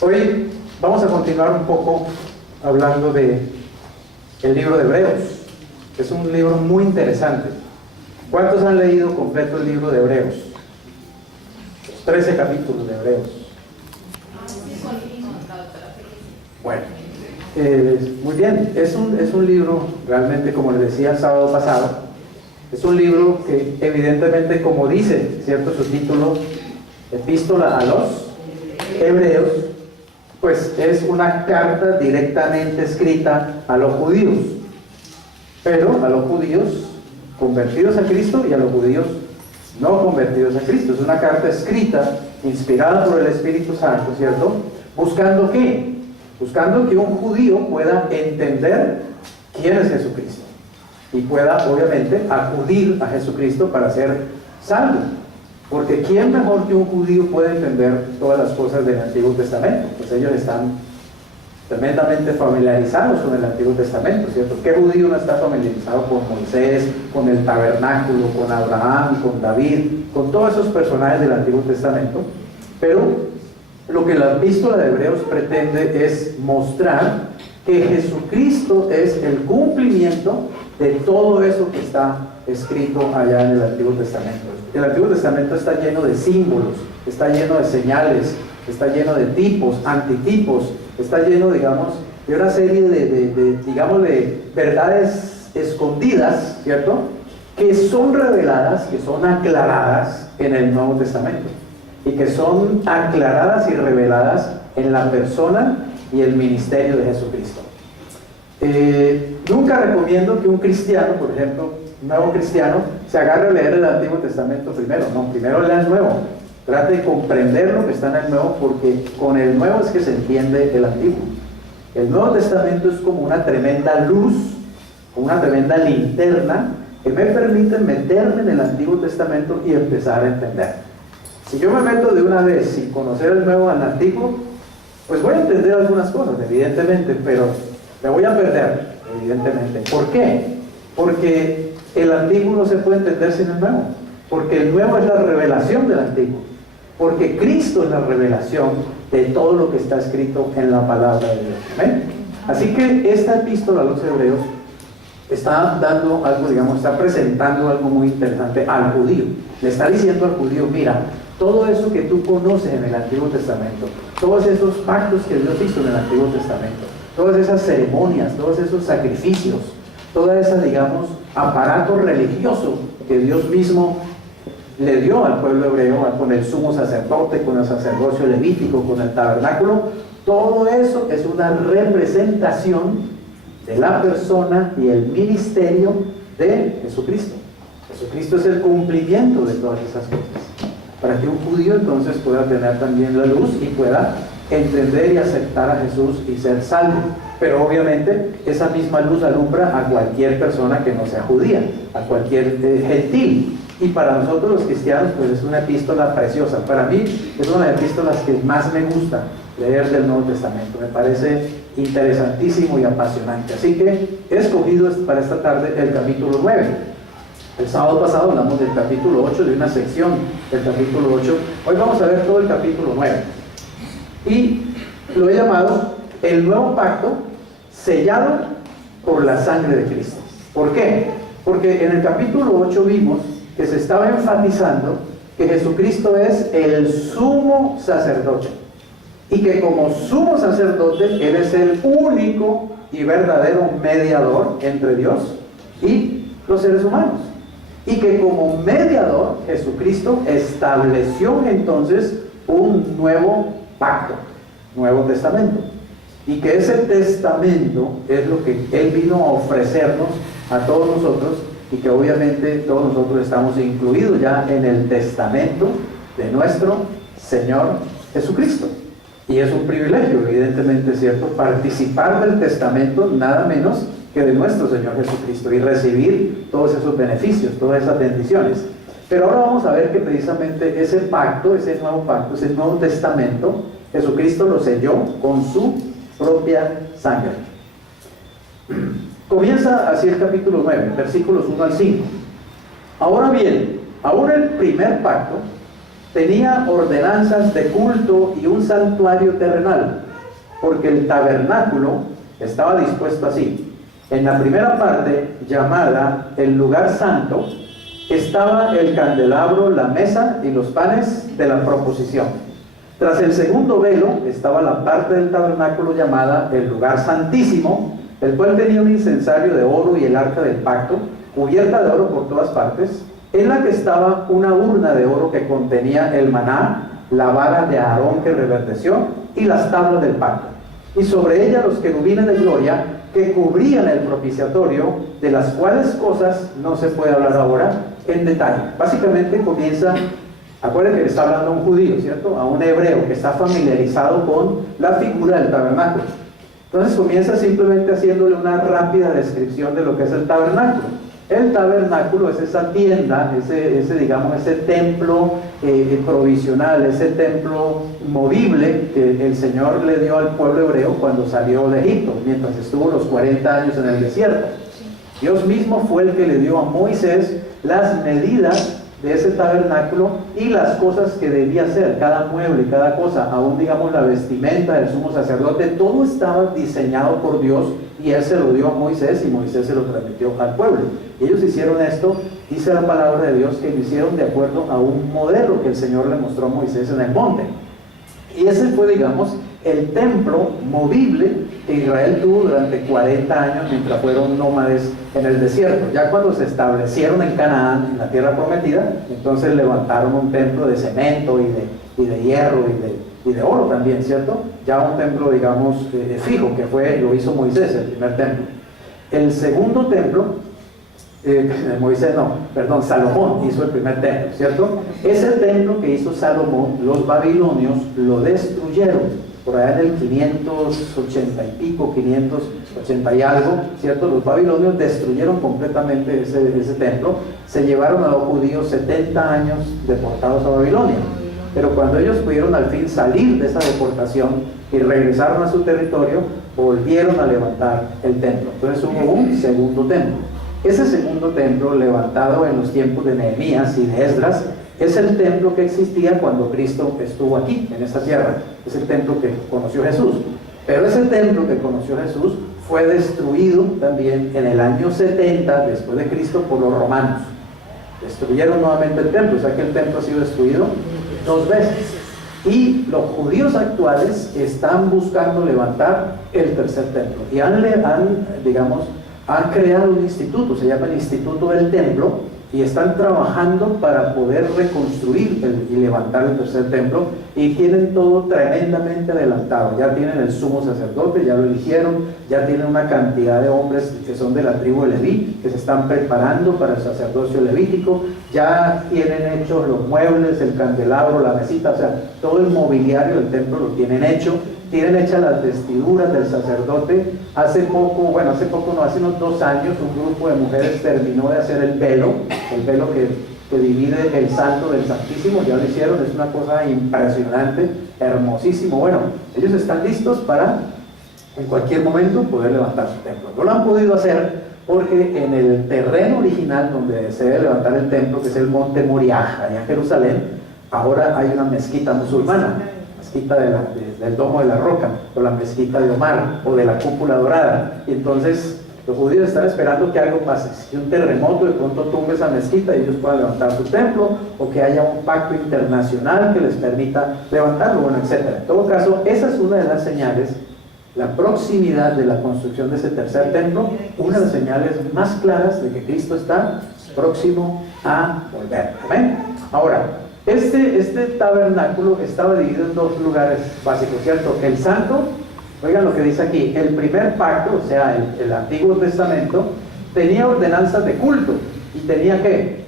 Hoy vamos a continuar un poco hablando de el libro de Hebreos. Es un libro muy interesante. ¿Cuántos han leído completo el libro de Hebreos? Los 13 capítulos de Hebreos. Bueno, muy bien. Es un libro, realmente, como les decía el sábado pasado, es un libro que evidentemente, como dice, ¿cierto?, su título, Epístola a los Hebreos, pues es una carta directamente escrita a los judíos, pero a los judíos convertidos a Cristo y a los judíos no convertidos a Cristo. Es una carta escrita, inspirada por el Espíritu Santo, ¿cierto? ¿Buscando qué? Buscando que un judío pueda entender quién es Jesucristo y pueda, obviamente, acudir a Jesucristo para ser salvo. Porque ¿quién mejor que un judío puede entender todas las cosas del Antiguo Testamento? Pues ellos están tremendamente familiarizados con el Antiguo Testamento, ¿cierto? ¿Qué judío no está familiarizado con Moisés, con el tabernáculo, con Abraham, con David, con todos esos personajes del Antiguo Testamento? Pero lo que la epístola de Hebreos pretende es mostrar que Jesucristo es el cumplimiento de todo eso que está escrito allá en el Antiguo Testamento. El Antiguo Testamento está lleno de símbolos, está lleno de señales, está lleno de tipos, antitipos, está lleno, digamos, de una serie de verdades escondidas, ¿cierto?, que son reveladas, que son aclaradas en el Nuevo Testamento y que son aclaradas y reveladas en la persona y el ministerio de Jesucristo. Nunca recomiendo que un cristiano, por ejemplo, un nuevo cristiano, se agarre a leer el Antiguo Testamento primero. No, primero lea el Nuevo. Trate de comprender lo que está en el Nuevo, porque con el Nuevo es que se entiende el Antiguo. El Nuevo Testamento es como una tremenda luz, como una tremenda linterna que me permite meterme en el Antiguo Testamento y empezar a entender. Si yo me meto de una vez sin conocer el Nuevo al Antiguo, pues voy a entender algunas cosas, evidentemente, pero me voy a perder, evidentemente. ¿Por qué? Porque el Antiguo no se puede entender sin el Nuevo, porque el Nuevo es la revelación del Antiguo, porque Cristo es la revelación de todo lo que está escrito en la palabra de Dios. ¿Ven? Así que esta epístola a los Hebreos está dando algo, digamos, está presentando algo muy interesante al judío. Le está diciendo al judío: mira, todo eso que tú conoces en el Antiguo Testamento, todos esos pactos que Dios hizo en el Antiguo Testamento, todas esas ceremonias, todos esos sacrificios, toda esa, digamos, aparato religioso que Dios mismo le dio al pueblo hebreo, con el sumo sacerdote, con el sacerdocio levítico, con el tabernáculo, todo eso es una representación de la persona y el ministerio de Jesucristo. Jesucristo es el cumplimiento de todas esas cosas, para que un judío entonces pueda tener también la luz y pueda entender y aceptar a Jesús y ser salvo. Pero obviamente esa misma luz alumbra a cualquier persona que no sea judía, a cualquier gentil. Y para nosotros los cristianos, pues es una epístola preciosa. Para mí es una de las epístolas que más me gusta leer del Nuevo Testamento. Me parece interesantísimo y apasionante. Así que he escogido para esta tarde el capítulo 9. El sábado pasado hablamos del capítulo 8, de una sección del capítulo 8. Hoy vamos a ver todo el capítulo 9. Y lo he llamado el nuevo pacto sellado por la sangre de Cristo. ¿Por qué? Porque en el capítulo 8 vimos que se estaba enfatizando que Jesucristo es el sumo sacerdote y que como sumo sacerdote Él es el único y verdadero mediador entre Dios y los seres humanos, y que como mediador Jesucristo estableció entonces un nuevo pacto, Nuevo Testamento, y que ese testamento es lo que Él vino a ofrecernos a todos nosotros, y que obviamente todos nosotros estamos incluidos ya en el testamento de nuestro Señor Jesucristo. Y es un privilegio, evidentemente, ¿cierto?, participar del testamento nada menos que de nuestro Señor Jesucristo y recibir todos esos beneficios, todas esas bendiciones. Pero ahora vamos a ver que precisamente ese pacto, ese nuevo pacto, ese nuevo testamento, Jesucristo lo selló con su propia sangre. Comienza así el capítulo 9, versículos 1 al 5. Ahora bien, aún el primer pacto tenía ordenanzas de culto y un santuario terrenal, porque el tabernáculo estaba dispuesto así. En la primera parte, llamada el lugar santo, estaba el candelabro, la mesa y los panes de la proposición. Tras el segundo velo estaba la parte del tabernáculo llamada el lugar santísimo, el cual tenía un incensario de oro y el arca del pacto, cubierta de oro por todas partes, en la que estaba una urna de oro que contenía el maná, la vara de Aarón que reverdeció y las tablas del pacto. Y sobre ella los querubines de gloria que cubrían el propiciatorio, de las cuales cosas no se puede hablar ahora en detalle. Básicamente comienza, acuérdense que le está hablando a un judío, ¿cierto? A un hebreo que está familiarizado con la figura del tabernáculo. Entonces comienza simplemente haciéndole una rápida descripción de lo que es el tabernáculo. El tabernáculo es esa tienda, ese templo provisional, ese templo movible que el Señor le dio al pueblo hebreo cuando salió de Egipto, mientras estuvo los 40 años en el desierto. Dios mismo fue el que le dio a Moisés las medidas de ese tabernáculo y las cosas que debía hacer, cada mueble, cada cosa, aún digamos la vestimenta del sumo sacerdote, todo estaba diseñado por Dios y Él se lo dio a Moisés y Moisés se lo transmitió al pueblo. Y ellos hicieron esto, dice la palabra de Dios, que lo hicieron de acuerdo a un modelo que el Señor le mostró a Moisés en el monte. Y ese fue, digamos, el templo movible que Israel tuvo durante 40 años mientras fueron nómades en el desierto. Ya cuando se establecieron en Canaán, en la tierra prometida, entonces levantaron un templo de cemento y de hierro y de oro también, ¿cierto? Ya un templo, digamos, fijo, que lo hizo Moisés, el primer templo. El segundo templo, Salomón hizo el primer templo, ¿cierto? Ese templo que hizo Salomón, los babilonios lo destruyeron por allá en el 580 y pico, 580 y algo, ¿cierto? Los babilonios destruyeron completamente ese templo, se llevaron a los judíos 70 años deportados a Babilonia, pero cuando ellos pudieron al fin salir de esa deportación y regresaron a su territorio, volvieron a levantar el templo. Entonces hubo un segundo templo. Ese segundo templo, levantado en los tiempos de Nehemías y de Esdras, es el templo que existía cuando Cristo estuvo aquí, en esta tierra. Es el templo que conoció Jesús. Pero ese templo que conoció Jesús fue destruido también en el año 70 después de Cristo por los romanos. Destruyeron nuevamente el templo, o sea que el templo ha sido destruido 2 veces. Y los judíos actuales están buscando levantar el tercer templo. Y han creado un instituto, se llama el Instituto del Templo, y están trabajando para poder reconstruir y levantar el tercer templo, y tienen todo tremendamente adelantado. Ya tienen el sumo sacerdote, ya lo eligieron, ya tienen una cantidad de hombres que son de la tribu de Leví, que se están preparando para el sacerdocio levítico, ya tienen hechos los muebles, el candelabro, la mesita, o sea, todo el mobiliario del templo lo tienen hecho. Tienen hechas las vestiduras del sacerdote. Hace unos 2 años, un grupo de mujeres terminó de hacer el velo que divide el santo del santísimo. Ya lo hicieron, es una cosa impresionante, hermosísimo. Bueno, ellos están listos para en cualquier momento poder levantar su templo. No lo han podido hacer porque en el terreno original donde se debe levantar el templo, que es el monte Moriah, allá en Jerusalén, ahora hay una mezquita musulmana, mezquita del Domo de la Roca, o la mezquita de Omar, o de la Cúpula Dorada. Y entonces los judíos están esperando que algo pase, si un terremoto de pronto tumbe esa mezquita y ellos puedan levantar su templo, o que haya un pacto internacional que les permita levantarlo, bueno, etc. En todo caso, esa es una de las señales, la proximidad de la construcción de ese tercer templo, una de las señales más claras de que Cristo está próximo a volver. ¿Amén? Ahora, este tabernáculo estaba dividido en 2 lugares básicos, ¿cierto? El santo, oigan lo que dice aquí, el primer pacto, o sea, el Antiguo Testamento, tenía ordenanzas de culto y tenía ¿qué?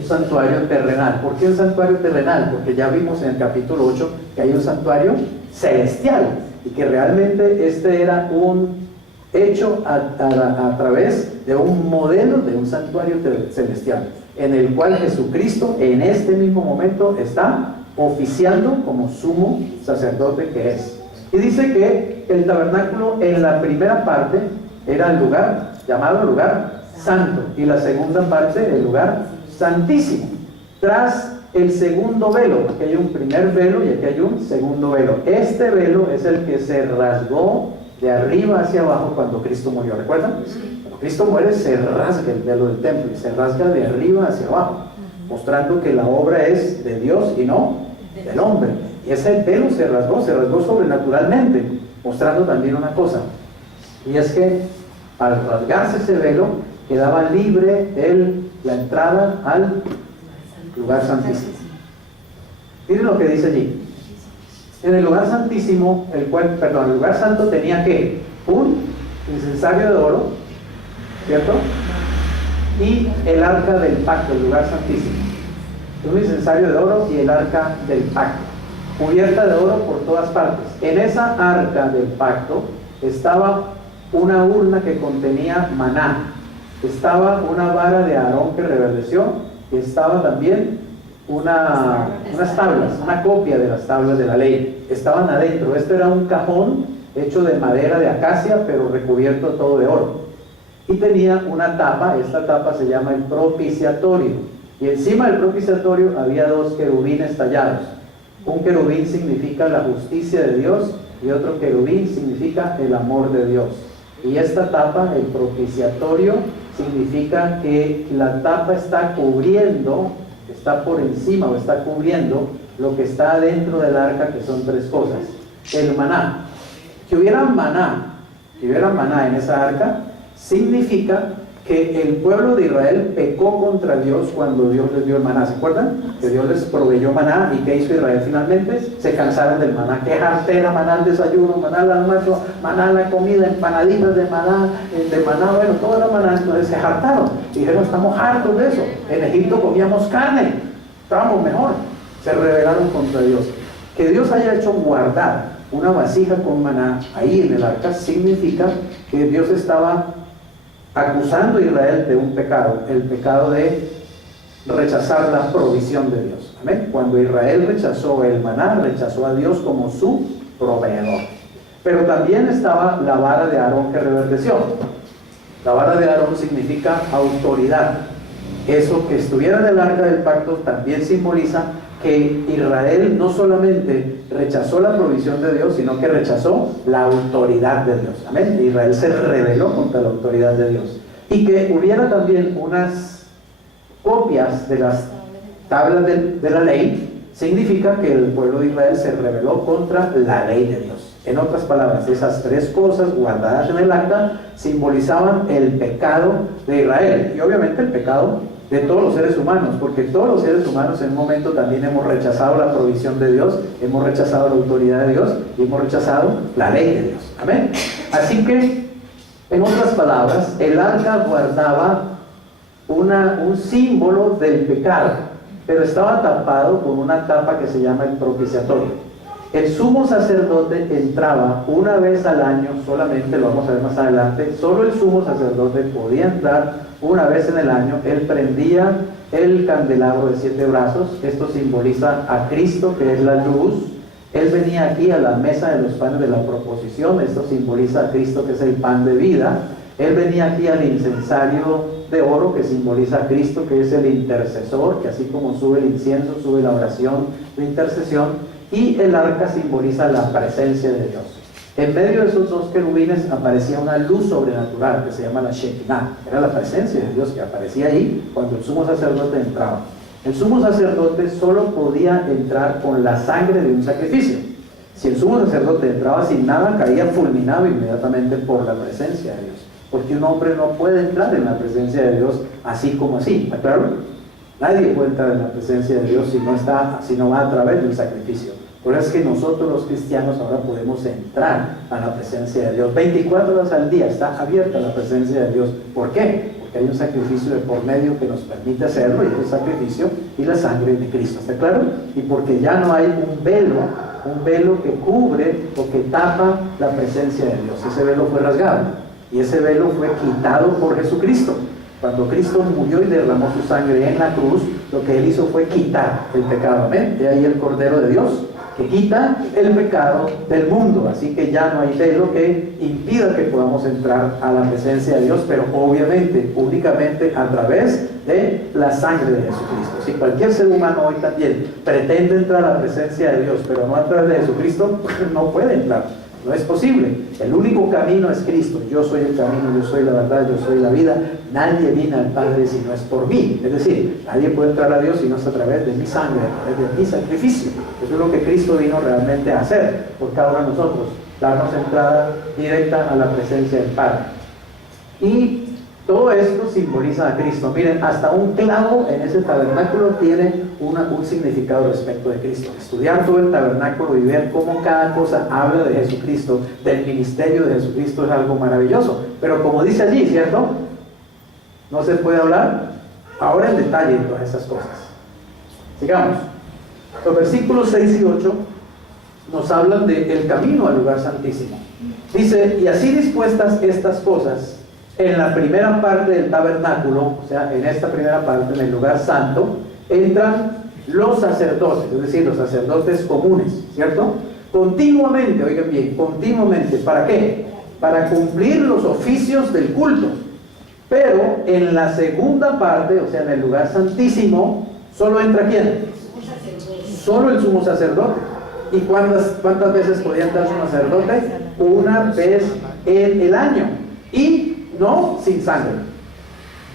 Un santuario terrenal. ¿Por qué un santuario terrenal? Porque ya vimos en el capítulo 8 que hay un santuario celestial y que realmente este era un hecho a través de un modelo de un santuario celestial, en el cual Jesucristo en este mismo momento está oficiando como sumo sacerdote que es. Y dice que el tabernáculo en la primera parte era el lugar llamado lugar santo, y la segunda parte el lugar santísimo. Tras el segundo velo. Aquí hay un primer velo y aquí hay un segundo velo. Este velo es el que se rasgó de arriba hacia abajo cuando Cristo murió. ¿Recuerdan? Cuando Cristo muere se rasga el velo del templo y se rasga de arriba hacia abajo, mostrando que la obra es de Dios y no del hombre. Y ese velo se rasgó sobrenaturalmente, mostrando también una cosa, y es que al rasgarse ese velo quedaba libre la entrada al lugar santísimo. Miren lo que dice allí. En el lugar santísimo, el lugar santo tenía que un incensario de oro, ¿cierto? Y el arca del pacto, el lugar santísimo. Un incensario de oro y el arca del pacto, cubierta de oro por todas partes. En esa arca del pacto estaba una urna que contenía maná, estaba una vara de Aarón que reverdeció, y estaba también unas tablas, una copia de las tablas de la ley, estaban adentro. Este era un cajón hecho de madera de acacia, pero recubierto todo de oro, y tenía una tapa. Esta tapa se llama el propiciatorio, y encima del propiciatorio había dos querubines tallados. Un querubín significa la justicia de Dios y otro querubín significa el amor de Dios. Y esta tapa, el propiciatorio, significa que la tapa está cubriendo, está por encima o está cubriendo lo que está dentro del arca, que son tres cosas. El maná. Que hubiera maná en esa arca, significa que el pueblo de Israel pecó contra Dios cuando Dios les dio el maná. ¿Se acuerdan? Que Dios les proveyó maná. ¿Y qué hizo Israel finalmente? Se cansaron del maná. ¡Qué jartera! Maná al desayuno, maná al almuerzo, maná a la comida, empanaditas de maná, bueno, todo era maná. Entonces se hartaron. Dijeron, estamos hartos de eso. En Egipto comíamos carne, estábamos mejor. Se rebelaron contra Dios. Que Dios haya hecho guardar una vasija con maná ahí en el arca significa que Dios estaba acusando a Israel de un pecado, el pecado de rechazar la provisión de Dios. Amén. Cuando Israel rechazó el maná, rechazó a Dios como su proveedor. Pero también estaba la vara de Aarón que reverdeció. La vara de Aarón significa autoridad. Eso que estuviera en el arca del pacto también simboliza que Israel no solamente rechazó la provisión de Dios, sino que rechazó la autoridad de Dios. Amén. Israel se rebeló contra la autoridad de Dios. Y que hubiera también unas copias de las tablas de la ley, significa que el pueblo de Israel se rebeló contra la ley de Dios. En otras palabras, esas tres cosas guardadas en el acta simbolizaban el pecado de Israel y obviamente el pecado de todos los seres humanos, porque todos los seres humanos en un momento también hemos rechazado la provisión de Dios, hemos rechazado la autoridad de Dios y hemos rechazado la ley de Dios. Amén. Así que, en otras palabras, el arca guardaba un símbolo del pecado, pero estaba tapado con una tapa que se llama el propiciatorio. El sumo sacerdote entraba una vez al año solamente, lo vamos a ver más adelante. Solo el sumo sacerdote podía entrar una vez en el año. Él prendía el candelabro de 7 brazos. Esto simboliza a Cristo, que es la luz. Él venía aquí a la mesa de los panes de la proposición. Esto simboliza a Cristo, que es el pan de vida. Él venía aquí al incensario de oro, que simboliza a Cristo, que es el intercesor, que así como sube el incienso, sube la oración de intercesión. Y el arca simboliza la presencia de Dios. En medio de esos dos querubines aparecía una luz sobrenatural que se llama la Shekinah. Era la presencia de Dios que aparecía ahí cuando el sumo sacerdote entraba. El sumo sacerdote solo podía entrar con la sangre de un sacrificio. Si el sumo sacerdote entraba sin nada, caía fulminado inmediatamente por la presencia de Dios. Porque un hombre no puede entrar en la presencia de Dios así como así. ¿Está claro? Nadie puede entrar en la presencia de Dios si no va a través del sacrificio. Por eso es que nosotros los cristianos ahora podemos entrar a la presencia de Dios. 24 horas al día está abierta la presencia de Dios. ¿Por qué? Porque hay un sacrificio de por medio que nos permite hacerlo, y es el sacrificio y la sangre de Cristo. ¿Está claro? Y porque ya no hay un velo que cubre o que tapa la presencia de Dios. Ese velo fue rasgado y ese velo fue quitado por Jesucristo. Cuando Cristo murió y derramó su sangre en la cruz, lo que Él hizo fue quitar el pecado. Amén. De ahí el Cordero de Dios, que quita el pecado del mundo. Así que ya no hay velo que impida que podamos entrar a la presencia de Dios, pero obviamente, únicamente a través de la sangre de Jesucristo. Si cualquier ser humano hoy también pretende entrar a la presencia de Dios, pero no a través de Jesucristo, no puede entrar. No es posible. El único camino es Cristo. Yo soy el camino, yo soy la verdad, yo soy la vida. Nadie viene al Padre si no es por mí. Es decir, nadie puede entrar a Dios si no es a través de mi sangre, a través de mi sacrificio. Eso es lo que Cristo vino realmente a hacer por cada uno de nosotros. Darnos entrada directa a la presencia del Padre. Y todo esto simboliza a Cristo. Miren, hasta un clavo en ese tabernáculo tiene un significado respecto de Cristo. Estudiar todo el tabernáculo y ver cómo cada cosa habla de Jesucristo, del ministerio de Jesucristo, es algo maravilloso. Pero como dice allí, ¿cierto? No se puede hablar ahora en detalle de todas esas cosas. Sigamos. Los versículos 6 y 8 nos hablan del camino al lugar santísimo. Dice, y así dispuestas estas cosas, en la primera parte del tabernáculo, o sea, en esta primera parte, en el lugar santo, entran los sacerdotes, es decir, los sacerdotes comunes, ¿cierto? Continuamente, oigan bien, continuamente, ¿para qué? Para cumplir los oficios del culto. Pero en la segunda parte, o sea, en el lugar santísimo, ¿solo entra quién? Solo el sumo sacerdote. ¿Y cuántas veces podía entrar el sumo sacerdote? Una vez en el año. Y no sin sangre,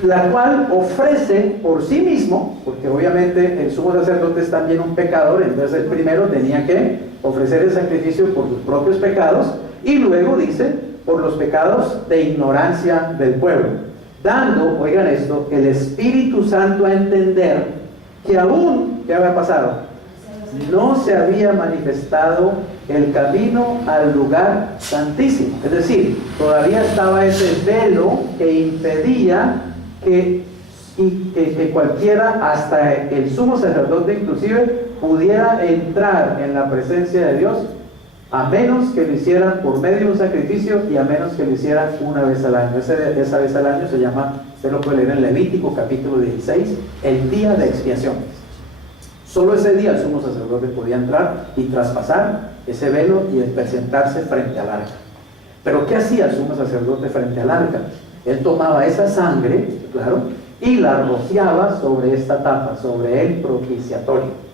la cual ofrece por sí mismo, porque obviamente el sumo sacerdote es también un pecador, entonces el primero tenía que ofrecer el sacrificio por sus propios pecados, y luego dice, por los pecados de ignorancia del pueblo, dando, oigan esto, el Espíritu Santo a entender que aún, ¿qué había pasado? No se había manifestado el camino al lugar santísimo. Es decir, todavía estaba ese velo que impedía que cualquiera, hasta el sumo sacerdote inclusive, pudiera entrar en la presencia de Dios, a menos que lo hicieran por medio de un sacrificio y a menos que lo hicieran una vez al año. Esa vez al año se llama, usted lo puede leer en Levítico capítulo 16, el día de expiación. Solo ese día el sumo sacerdote podía entrar y traspasar ese velo y presentarse frente al arca. Pero ¿qué hacía el sumo sacerdote frente al arca? Él tomaba esa sangre, claro, y la rociaba sobre esta tapa, sobre el propiciatorio.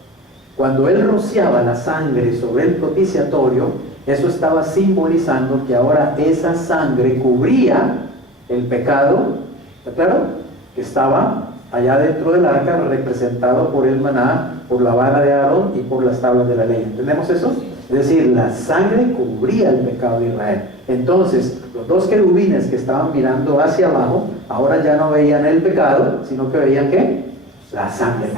Cuando él rociaba la sangre sobre el propiciatorio, eso estaba simbolizando que ahora esa sangre cubría el pecado, ¿está claro? Que estaba allá dentro del arca, representado por el maná, por la vara de Aarón y por las tablas de la ley. ¿Entendemos eso? Es decir, la sangre cubría el pecado de Israel. Entonces, los dos querubines que estaban mirando hacia abajo, ahora ya no veían el pecado, sino que veían ¿qué? La sangre.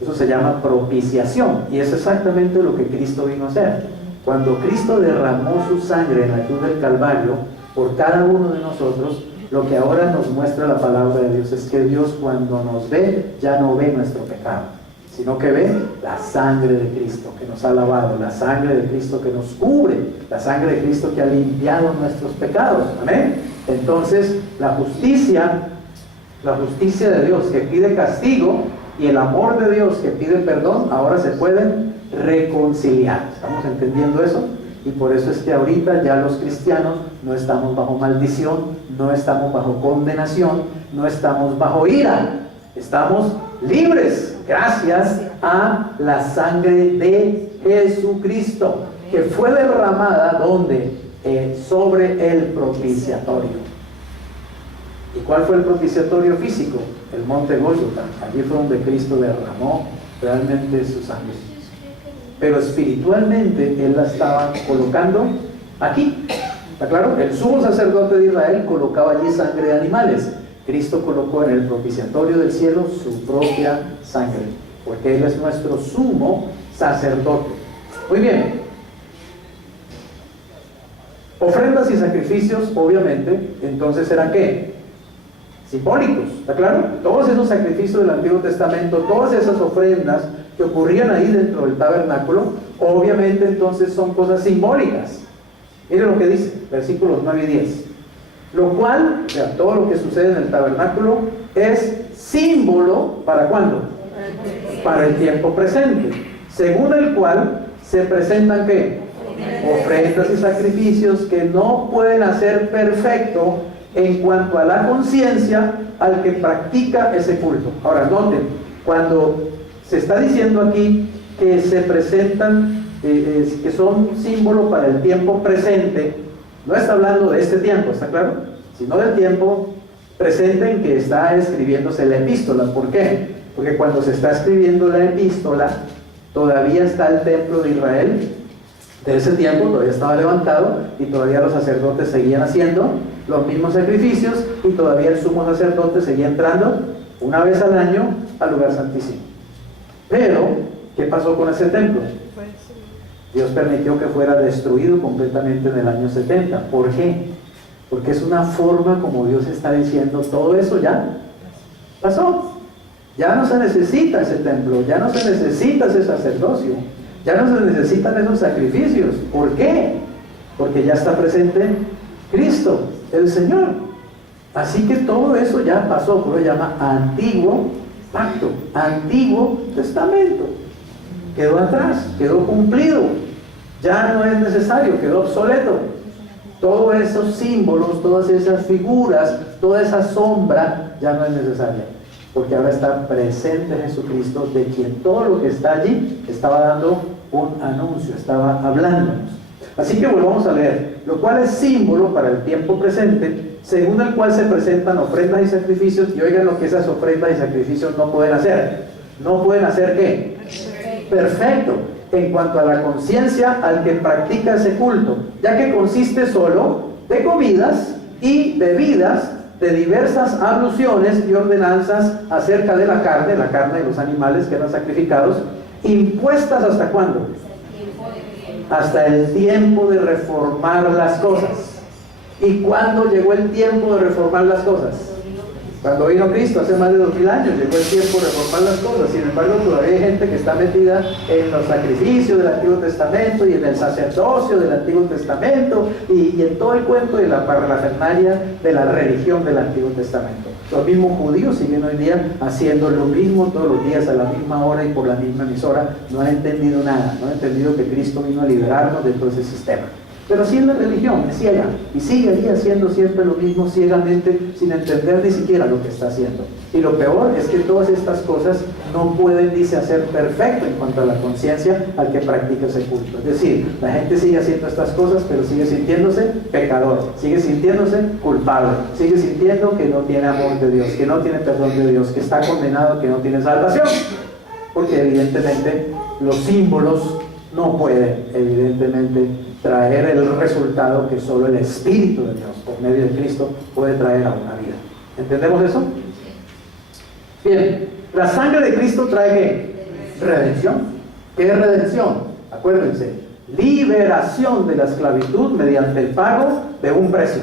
Eso se llama propiciación, y es exactamente lo que Cristo vino a hacer. Cuando Cristo derramó su sangre en la cruz del Calvario por cada uno de nosotros, lo que ahora nos muestra la palabra de Dios es que Dios, cuando nos ve, ya no ve nuestro pecado, sino que ve la sangre de Cristo que nos ha lavado, la sangre de Cristo que nos cubre, la sangre de Cristo que ha limpiado nuestros pecados. Amén. Entonces, la justicia de Dios que pide castigo y el amor de Dios que pide perdón, ahora se pueden reconciliar. ¿Estamos entendiendo eso? Y por eso es que ahorita ya los cristianos no estamos bajo maldición, no estamos bajo condenación, no estamos bajo ira, estamos libres gracias a la sangre de Jesucristo, que fue derramada ¿dónde? Sobre el propiciatorio. ¿Y cuál fue el propiciatorio físico? El monte Gólgota. Allí fue donde Cristo derramó realmente su sangre. Pero espiritualmente Él la estaba colocando aquí. ¿Está claro? El sumo sacerdote de Israel colocaba allí sangre de animales. Cristo colocó en el propiciatorio del cielo su propia sangre, porque Él es nuestro sumo sacerdote. Muy bien. Ofrendas y sacrificios, obviamente, entonces eran ¿qué? Simbólicos, ¿está claro? Todos esos sacrificios del Antiguo Testamento, todas esas ofrendas que ocurrían ahí dentro del tabernáculo, obviamente entonces son cosas simbólicas. Miren lo que dice, versículos 9 y 10. Lo cual, o sea, todo lo que sucede en el tabernáculo es símbolo, ¿para cuándo? Para el tiempo presente, según el cual se presentan ¿qué? Ofrendas y sacrificios que no pueden hacer perfecto en cuanto a la conciencia al que practica ese culto. Ahora noten, cuando se está diciendo aquí que se presentan, que son símbolo para el tiempo presente, no está hablando de este tiempo, ¿está claro? Sino del tiempo presente en que está escribiéndose la epístola. ¿Por qué? Porque cuando se está escribiendo la epístola, todavía está el templo de Israel, de ese tiempo todavía estaba levantado y todavía los sacerdotes seguían haciendo los mismos sacrificios y todavía el sumo sacerdote seguía entrando una vez al año al lugar santísimo. Pero, ¿qué pasó con ese templo? Dios permitió que fuera destruido completamente en el año 70. ¿Por qué? Porque es una forma como Dios está diciendo, todo eso ya pasó. Ya no se necesita ese templo, ya no se necesita ese sacerdocio, ya no se necesitan esos sacrificios. ¿Por qué? Porque ya está presente Cristo, el Señor. Así que todo eso ya pasó, por lo llama Antiguo Pacto, Antiguo Testamento. Quedó atrás, quedó cumplido, ya no es necesario, quedó obsoleto. Todos esos símbolos, todas esas figuras, toda esa sombra ya no es necesaria, porque ahora está presente Jesucristo, de quien todo lo que está allí estaba dando un anuncio, estaba hablándonos. Así que volvamos a leer, lo cual es símbolo para el tiempo presente, según el cual se presentan ofrendas y sacrificios. Y oigan lo que esas ofrendas y sacrificios no pueden hacer. ¿No pueden hacer qué? Perfecto, en cuanto a la conciencia al que practica ese culto, ya que consiste solo de comidas y bebidas, de diversas alusiones y ordenanzas acerca de la carne de los animales que eran sacrificados, impuestas ¿hasta cuándo? Hasta el tiempo de reformar las cosas. ¿Y cuándo llegó el tiempo de reformar las cosas? Cuando vino Cristo, hace más de 2000 años, llegó el tiempo de reformar las cosas. Sin embargo, todavía hay gente que está metida en los sacrificios del Antiguo Testamento y en el sacerdocio del Antiguo Testamento y en todo el cuento de la parafernalia de la religión del Antiguo Testamento. Los mismos judíos siguen hoy día haciendo lo mismo todos los días a la misma hora y por la misma emisora. No han entendido nada, no han entendido que Cristo vino a liberarnos de todo ese sistema. Pero sí es la religión, es ciega, y sigue ahí haciendo siempre lo mismo ciegamente, sin entender ni siquiera lo que está haciendo. Y lo peor es que todas estas cosas no pueden, dice, hacer perfecto en cuanto a la conciencia al que practica ese culto. Es decir, la gente sigue haciendo estas cosas, pero sigue sintiéndose pecador, sigue sintiéndose culpable, sigue sintiendo que no tiene amor de Dios, que no tiene perdón de Dios, que está condenado, que no tiene salvación. Porque evidentemente los símbolos no pueden, evidentemente, traer el resultado que solo el Espíritu de Dios, por medio de Cristo, puede traer a una vida. ¿Entendemos eso? Bien, la sangre de Cristo trae ¿qué? Redención. ¿Qué es redención? Acuérdense, liberación de la esclavitud mediante el pago de un precio.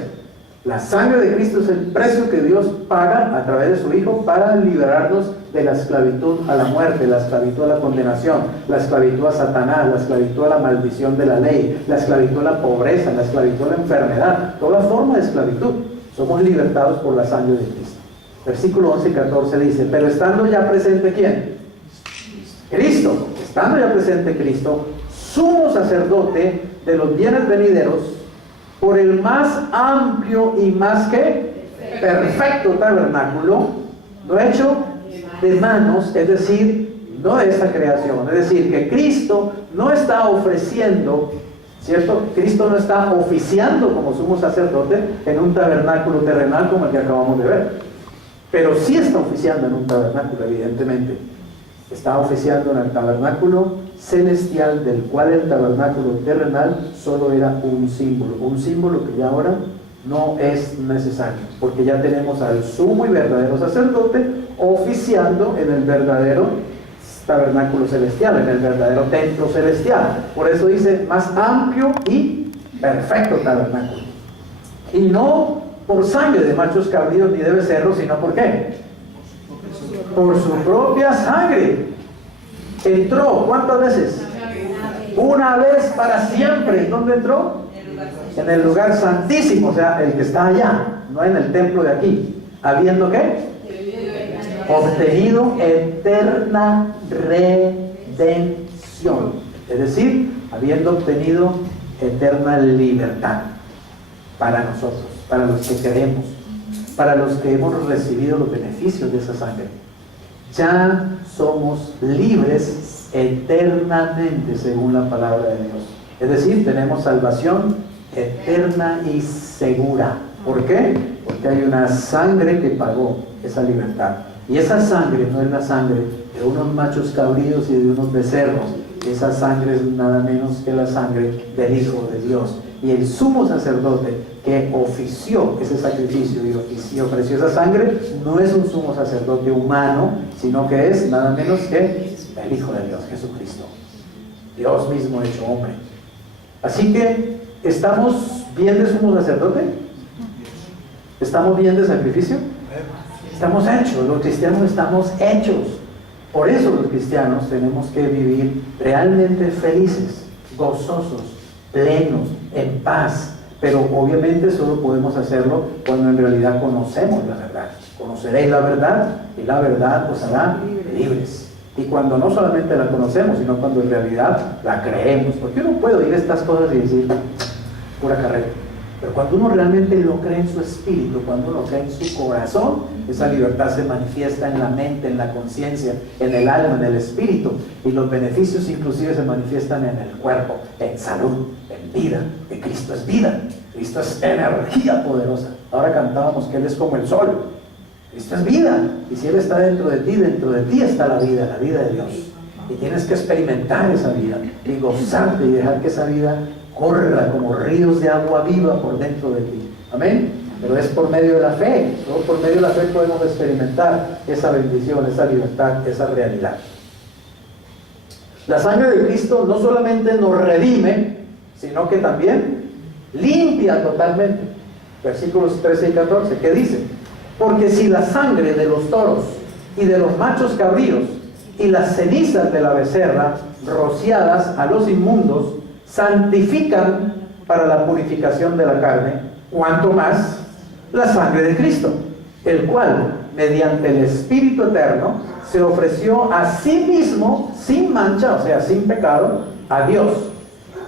La sangre de Cristo es el precio que Dios paga a través de su Hijo para liberarnos de la esclavitud a la muerte, la esclavitud a la condenación, la esclavitud a Satanás, la esclavitud a la maldición de la ley, la esclavitud a la pobreza, la esclavitud a la enfermedad, toda forma de esclavitud. Somos libertados por la sangre de Cristo. Versículo 11 y 14 dice, pero estando ya presente ¿quién? Cristo. Estando ya presente Cristo, sumo sacerdote de los bienes venideros, por el más amplio y más que perfecto tabernáculo, no hecho de manos, es decir, no de esta creación. Es decir, que Cristo no está ofreciendo, ¿cierto? Cristo no está oficiando como sumo sacerdote en un tabernáculo terrenal como el que acabamos de ver, pero sí está oficiando en un tabernáculo, evidentemente. Está oficiando en el tabernáculo celestial, del cual el tabernáculo terrenal solo era un símbolo que ya ahora no es necesario, porque ya tenemos al sumo y verdadero sacerdote oficiando en el verdadero tabernáculo celestial, en el verdadero templo celestial. Por eso dice más amplio y perfecto tabernáculo, y no por sangre de machos cabríos ni de becerros, sino ¿por qué? Por su propia sangre. Entró, ¿cuántas veces? Una vez para siempre. ¿Dónde entró? En el lugar santísimo, o sea, el que está allá, no en el templo de aquí. ¿Habiendo qué? Obtenido eterna redención. Es decir, habiendo obtenido eterna libertad para nosotros, para los que creemos, para los que hemos recibido los beneficios de esa sangre. Ya somos libres eternamente según la palabra de Dios. Es decir, tenemos salvación eterna y segura. ¿Por qué? Porque hay una sangre que pagó esa libertad. Y esa sangre no es la sangre de unos machos cabríos y de unos becerros. Esa sangre es nada menos que la sangre del Hijo de Dios. Y el sumo sacerdote que ofició ese sacrificio y ofreció esa sangre no es un sumo sacerdote humano, sino que es nada menos que el Hijo de Dios, Jesucristo, Dios mismo hecho hombre. Así que, ¿estamos bien de sumo sacerdote? ¿Estamos bien de sacrificio? Estamos hechos, los cristianos estamos hechos. Por eso los cristianos tenemos que vivir realmente felices, gozosos, plenos, en paz. Pero obviamente solo podemos hacerlo cuando en realidad conocemos la verdad. Conoceréis la verdad y la verdad os hará libres. Y cuando no solamente la conocemos, sino cuando en realidad la creemos. Porque uno puede oír estas cosas y decir, pura carreta. Pero cuando uno realmente lo cree en su espíritu, cuando uno cree en su corazón, esa libertad se manifiesta en la mente, en la conciencia, en el alma, en el espíritu. Y los beneficios inclusive se manifiestan en el cuerpo, en salud, en vida. Que Cristo es vida, Cristo es energía poderosa. Ahora cantábamos que Él es como el sol. Cristo es vida. Y si Él está dentro de ti está la vida de Dios. Y tienes que experimentar esa vida y gozarte y dejar que esa vida corra como ríos de agua viva por dentro de ti. Amén. Pero es por medio de la fe. Solo por medio de la fe podemos experimentar esa bendición, esa libertad, esa realidad. La sangre de Cristo no solamente nos redime, sino que también limpia totalmente. Versículos 13 y 14, ¿qué dice? Porque si la sangre de los toros y de los machos cabríos y las cenizas de la becerra rociadas a los inmundos santifican para la purificación de la carne, cuanto más la sangre de Cristo, el cual, mediante el Espíritu Eterno, se ofreció a sí mismo sin mancha, o sea, sin pecado, a Dios.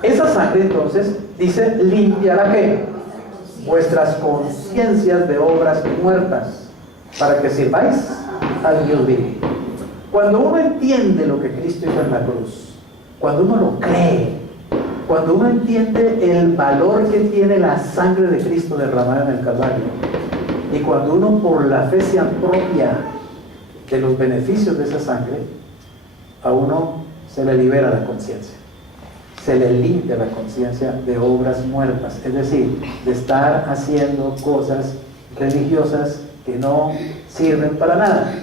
Esa sangre entonces, dice, limpiará ¿qué? Vuestras conciencias de obras muertas, para que sirváis al Dios vivo. Cuando uno entiende lo que Cristo hizo en la cruz, cuando uno lo cree, cuando uno entiende el valor que tiene la sangre de Cristo derramada en el Calvario, y cuando uno por la fe se apropia de los beneficios de esa sangre, a uno se le libera la conciencia, se le limpia la conciencia de obras muertas, es decir, de estar haciendo cosas religiosas que no sirven para nada,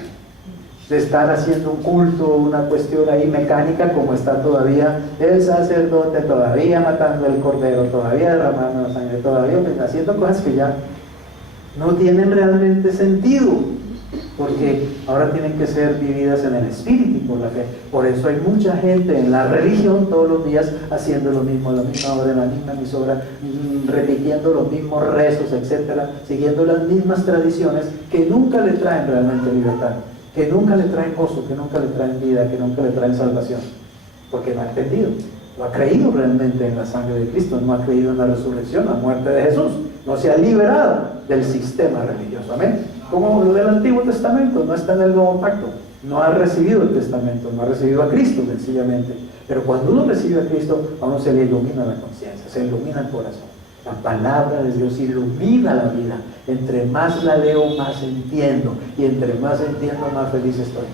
de estar haciendo un culto, una cuestión ahí mecánica, como está todavía el sacerdote, todavía matando el cordero, todavía derramando la sangre, todavía haciendo cosas que ya no tienen realmente sentido, porque ahora tienen que ser vividas en el espíritu y por la fe. Por eso hay mucha gente en la religión todos los días haciendo lo mismo, a la misma hora, en la misma emisora, repitiendo los mismos rezos, etcétera, siguiendo las mismas tradiciones que nunca le traen realmente libertad, que nunca le traen gozo, que nunca le traen vida, que nunca le traen salvación, porque no ha entendido, no ha creído realmente en la sangre de Cristo, no ha creído en la resurrección, la muerte de Jesús, no se ha liberado del sistema religioso. Amén. Como lo del Antiguo Testamento, no está en el Nuevo Pacto, no ha recibido el Testamento, no ha recibido a Cristo sencillamente. Pero cuando uno recibe a Cristo, a uno se le ilumina la conciencia, se ilumina el corazón. La palabra de Dios ilumina la vida. Entre más la leo, más entiendo. Y entre más entiendo, más feliz estoy.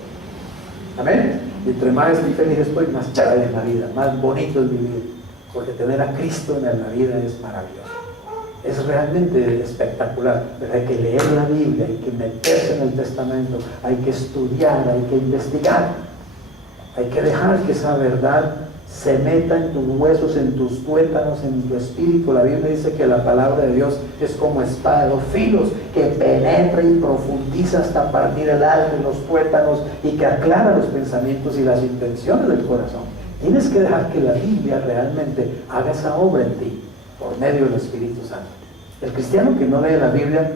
Amén. Y entre más estoy feliz estoy, más chévere es la vida, más bonito es vivir. Porque tener a Cristo en la vida es maravilloso. Es realmente espectacular. Pero hay que leer la Biblia, hay que meterse en el Testamento, hay que estudiar, hay que investigar. Hay que dejar que esa verdad se meta en tus huesos, en tus tuétanos, en tu espíritu. La Biblia dice que la palabra de Dios es como espada de dos filos, que penetra y profundiza hasta partir el alma y los tuétanos, y que aclara los pensamientos y las intenciones del corazón. Tienes que dejar que la Biblia realmente haga esa obra en ti, por medio del Espíritu Santo. El cristiano que no lee la Biblia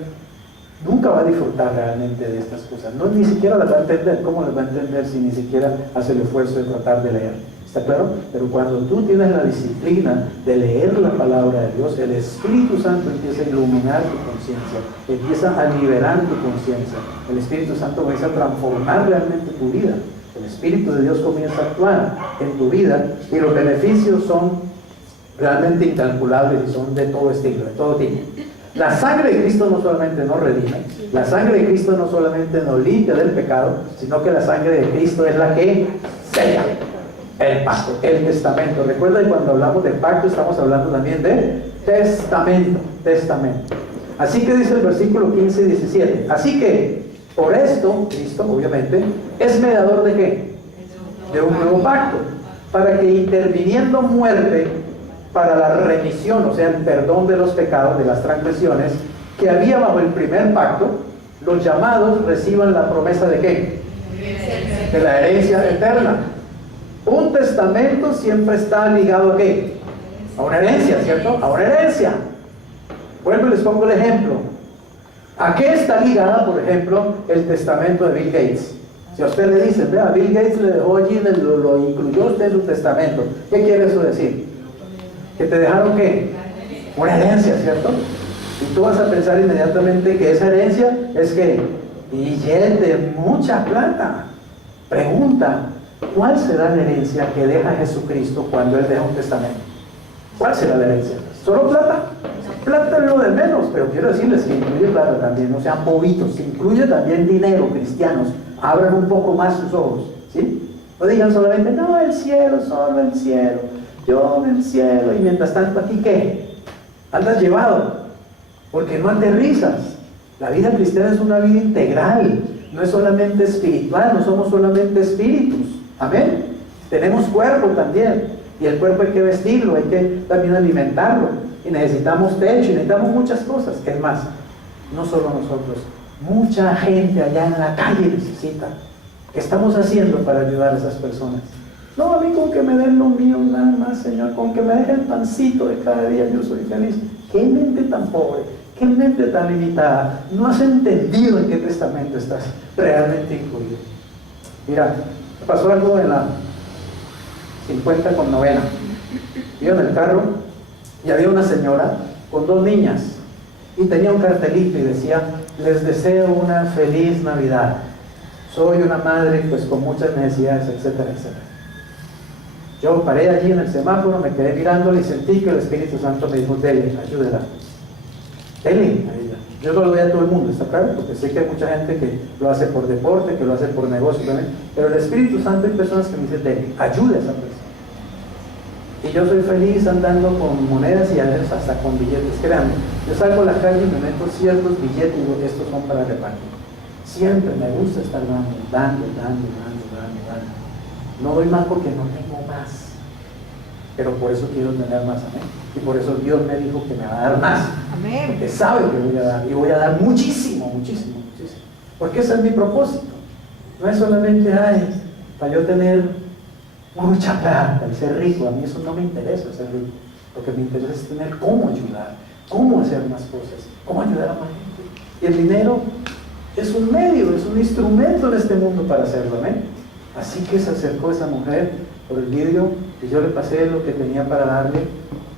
nunca va a disfrutar realmente de estas cosas. No, ni siquiera las va a entender. ¿Cómo las va a entender si ni siquiera hace el esfuerzo de tratar de leer? ¿Está claro? Pero cuando tú tienes la disciplina de leer la palabra de Dios, el Espíritu Santo empieza a iluminar tu conciencia, empieza a liberar tu conciencia. El Espíritu Santo comienza a transformar realmente tu vida. El Espíritu de Dios comienza a actuar en tu vida y los beneficios son realmente incalculables y son de todo estilo, de todo tipo. La sangre de Cristo no solamente nos redime, la sangre de Cristo no solamente nos limpia del pecado, sino que la sangre de Cristo es la que sella el pacto, el testamento. Recuerda que cuando hablamos de pacto estamos hablando también de testamento, testamento. Así que dice el versículo 15 y 17. Así que, por esto, Cristo, obviamente, es mediador de ¿qué? De un nuevo pacto, para que interviniendo muerte para la remisión, o sea, el perdón de los pecados, de las transgresiones, que había bajo el primer pacto, los llamados reciban la promesa de ¿qué? De la herencia eterna. Un testamento siempre está ligado ¿a qué? A una herencia, ¿cierto? A una herencia. Vuelvo y les pongo el ejemplo. ¿A qué está ligada, por ejemplo, el testamento de Bill Gates? Si a usted le dicen, vea, Bill Gates le dejó allí, lo incluyó usted en su testamento. ¿Qué quiere eso decir? ¿Que te dejaron qué? Una herencia, ¿cierto? Y tú vas a pensar inmediatamente que esa herencia es que billete, mucha plata. Pregunta, ¿cuál será la herencia que deja Jesucristo cuando Él deja un testamento? ¿Cuál será la herencia? ¿Solo plata? Plata es lo de menos, pero quiero decirles que incluye plata también, no sean bobitos, incluye también dinero, cristianos. Abran un poco más sus ojos, ¿sí? No digan solamente, no, el cielo, solo el cielo, yo en el cielo, y mientras tanto aquí, ¿qué? Andas llevado, porque no aterrizas. La vida cristiana es una vida integral, no es solamente espiritual, no somos solamente espíritus, amén. Tenemos cuerpo también, y el cuerpo hay que vestirlo, hay que también alimentarlo, y necesitamos techo, y necesitamos muchas cosas. Es más, no solo nosotros, mucha gente allá en la calle necesita. ¿Qué estamos haciendo para ayudar a esas personas? No, a mí con que me den lo mío nada más, Señor, con que me dejen el pancito de cada día yo soy feliz. ¿Qué mente tan pobre? ¿Qué mente tan limitada? No has entendido en qué testamento estás realmente incluido. Mira, pasó algo en la 50 con novena. Iba en el carro y había una señora con 2 niñas y tenía un cartelito y decía: les deseo una feliz Navidad. Soy una madre pues con muchas necesidades, etcétera, etcétera. Yo paré allí en el semáforo, me quedé mirándole y sentí que el Espíritu Santo me dijo: dele, ayúdela. Dele a ella. Yo no lo doy a todo el mundo, ¿está claro? Porque sé que hay mucha gente que lo hace por deporte, que lo hace por negocio también. Pero el Espíritu Santo, hay personas que me dicen: dele, ayude a esa persona. Y yo soy feliz andando con monedas y a veces hasta con billetes. Créanme, yo salgo a la calle y me meto ciertos billetes y digo: estos son para repartir. Siempre me gusta estar dando. No doy más porque no tengo más, pero por eso quiero tener más, amén. Y por eso Dios me dijo que me va a dar más, amén. Porque sabe que voy a dar, y voy a dar muchísimo, muchísimo, muchísimo. Porque ese es mi propósito. No es solamente, ay, para yo tener mucha plata, el ser rico. A mí eso no me interesa, ser rico. Lo que me interesa es tener cómo ayudar, cómo hacer más cosas, cómo ayudar a más gente. Y el dinero es un medio, es un instrumento en este mundo para hacerlo, amén. Así que se acercó esa mujer por el vidrio y yo le pasé lo que tenía para darle,